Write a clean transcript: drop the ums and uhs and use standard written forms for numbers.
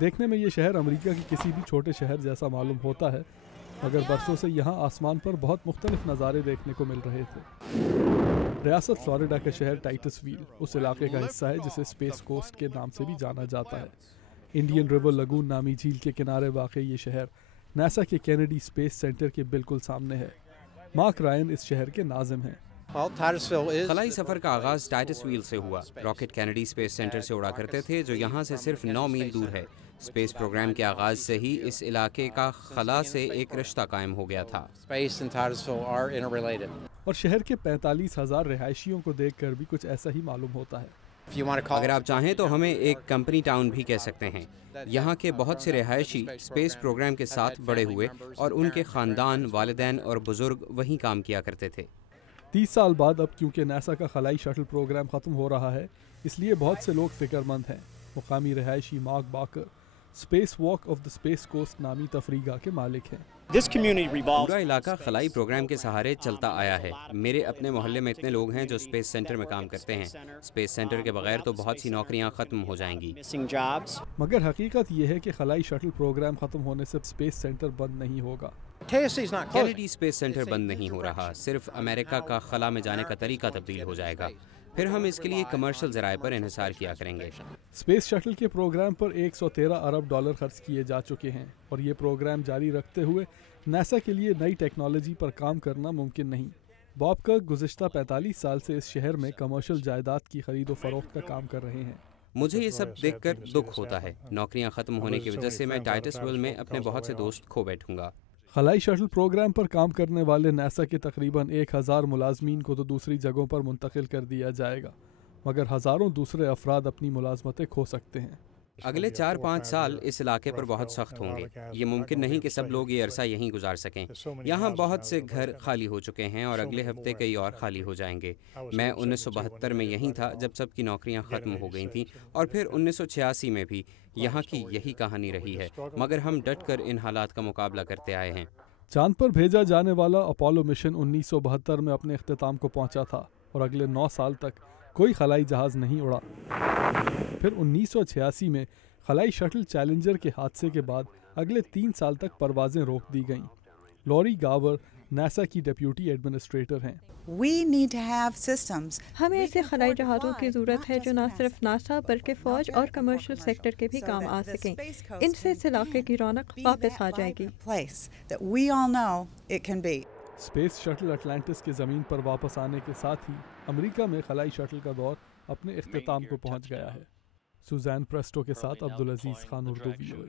دیکھنے میں یہ شہر امریکہ کے کسی بھی چھوٹے شہر جیسا معلوم ہوتا ہے، مگر برسوں سے یہاں آسمان پر بہت مختلف نظارے دیکھنے کو مل رہے تھے۔ ریاست فلوریڈا کا شہر ٹائٹس ویل اس علاقے کا حصہ ہے جسے اسپیس کوسٹ کے نام سے بھی جانا جاتا ہے۔ انڈین ریور لگون نامی جھیل کے کنارے واقع یہ شہر ناسا کے کینیڈی اسپیس سینٹر کے بالکل سامنے ہے۔ مارک رائن اس شہر کے ناظم ہیں۔ خلائی سفر کا آغاز ٹائٹس ویل سے ہوا۔ راکٹ کینیڈی اسپیس سینٹر سے اڑا کرتے تھے جو یہاں سے صرف 9 میل دور ہے۔ اسپیس پروگرام کے آغاز سے ہی اس علاقے کا خلا سے ایک رشتہ قائم ہو گیا تھا۔ اور شہر کے 45,000 رہائشیوں کو دیکھ کر بھی کچھ ایسا ہی معلوم ہوتا ہے۔ اگر آپ چاہیں تو ہمیں ایک کمپنی ٹاؤن بھی کہہ سکتے ہیں۔ یہاں کے بہت سے رہائشی اسپیس پروگرام کے ساتھ بڑے ہوئے اور ان کے خاندان، والدین اور بزرگ وہیں کام کیا کرتے تھے۔ 30 سال بعد اب کیونکہ ناسا کا خلائی شٹل پروگرام ختم ہو رہا ہے، اس لیے بہت سے لوگ فکر مند ہیں۔ مقامی رہائشی Mark Baker space walk of the Space Coast نامی تفریح گاہ کے مالک ہیں۔ پورا علاقہ خلائی پروگرام کے سہارے چلتا آیا ہے۔ میرے اپنے محلے میں اتنے لوگ ہیں جو اسپیس سینٹر میں کام کرتے ہیں۔ اسپیس سینٹر کے بغیر تو بہت سی نوکریاں ختم ہو جائیں گی۔ مگر حقیقت یہ ہے کہ خلائی شٹل پروگرام ختم ہونے سے اسپیس سینٹر بند نہیں ہوگا۔ کینیڈی اسپیس سینٹر بند نہیں ہو رہا، صرف امریکہ کا خلا میں جانے کا طریقہ تبدیل ہو جائے گا۔ پھر ہم اس کے لیے کمرشل ذرائع پر انحصار کیا کریں گے۔ اسپیس شٹل کے پروگرام پر $113 ارب خرچ کیے جا چکے ہیں، اور یہ پروگرام جاری رکھتے ہوئے ناسا کے لیے نئی ٹیکنالوجی پر کام کرنا ممکن نہیں۔ باب کرک گزشتہ 45 سال سے اس شہر میں کمرشل جائیداد کی خرید و فروخت کا کام کر رہے ہیں۔ مجھے یہ سب دیکھ کر دکھ ہوتا ہے۔ نوکریاں ختم ہونے کی وجہ سے میں ٹائٹس ویل میں اپنے بہت سے دوست کھو بیٹھوں گا۔ خلائی شٹل پروگرام پر کام کرنے والے ناسا کے تقریباً 1000 ملازمین کو تو دوسری جگہوں پر منتقل کر دیا جائے گا، مگر ہزاروں دوسرے افراد اپنی ملازمتیں کھو سکتے ہیں۔ اگلے 4-5 سال اس علاقے پر بہت سخت ہوں گے۔ یہ ممکن نہیں کہ سب لوگ یہ عرصہ یہیں گزار سکیں۔ یہاں بہت سے گھر خالی ہو چکے ہیں اور اگلے ہفتے کئی اور خالی ہو جائیں گے۔ میں 1972 میں یہیں تھا جب سب کی نوکریاں ختم ہو گئی تھیں، اور پھر 1986 میں بھی۔ یہاں کی یہی کہانی رہی ہے، مگر ہم ڈٹ کر ان حالات کا مقابلہ کرتے آئے ہیں۔ چاند پر بھیجا جانے والا اپولو مشن 1972 میں اپنے اختتام کو پہنچا تھا، اور اگلے 9 سال تک کوئی خلائی جہاز نہیں اڑا۔ پھر 1986 میں خلائی شٹل چیلنجر کے حادثے کے بعد اگلے 3 سال تک پروازیں روک دی گئیں۔ لوری گاور ناسا کی ڈیپیوٹی ایڈمنسٹریٹر ہیں۔ ہمیں ایسے خلائی جہازوں کی ضرورت ہے جو نہ صرف ناسا بلکہ فوج اور کمرشل سیکٹر کے بھی کام آ سکیں۔ ان سے اس علاقے کی رونق واپس آ جائے گی۔ اسپیس شٹل اٹلانٹس کے زمین پر واپس آنے کے ساتھ ہی امریکہ میں خلائی شٹل کا دور اپنے اختتام کو پہنچ گیا ہے۔ سوزین پریسٹو کے ساتھ عبدالعزیز خان، اردو VOA۔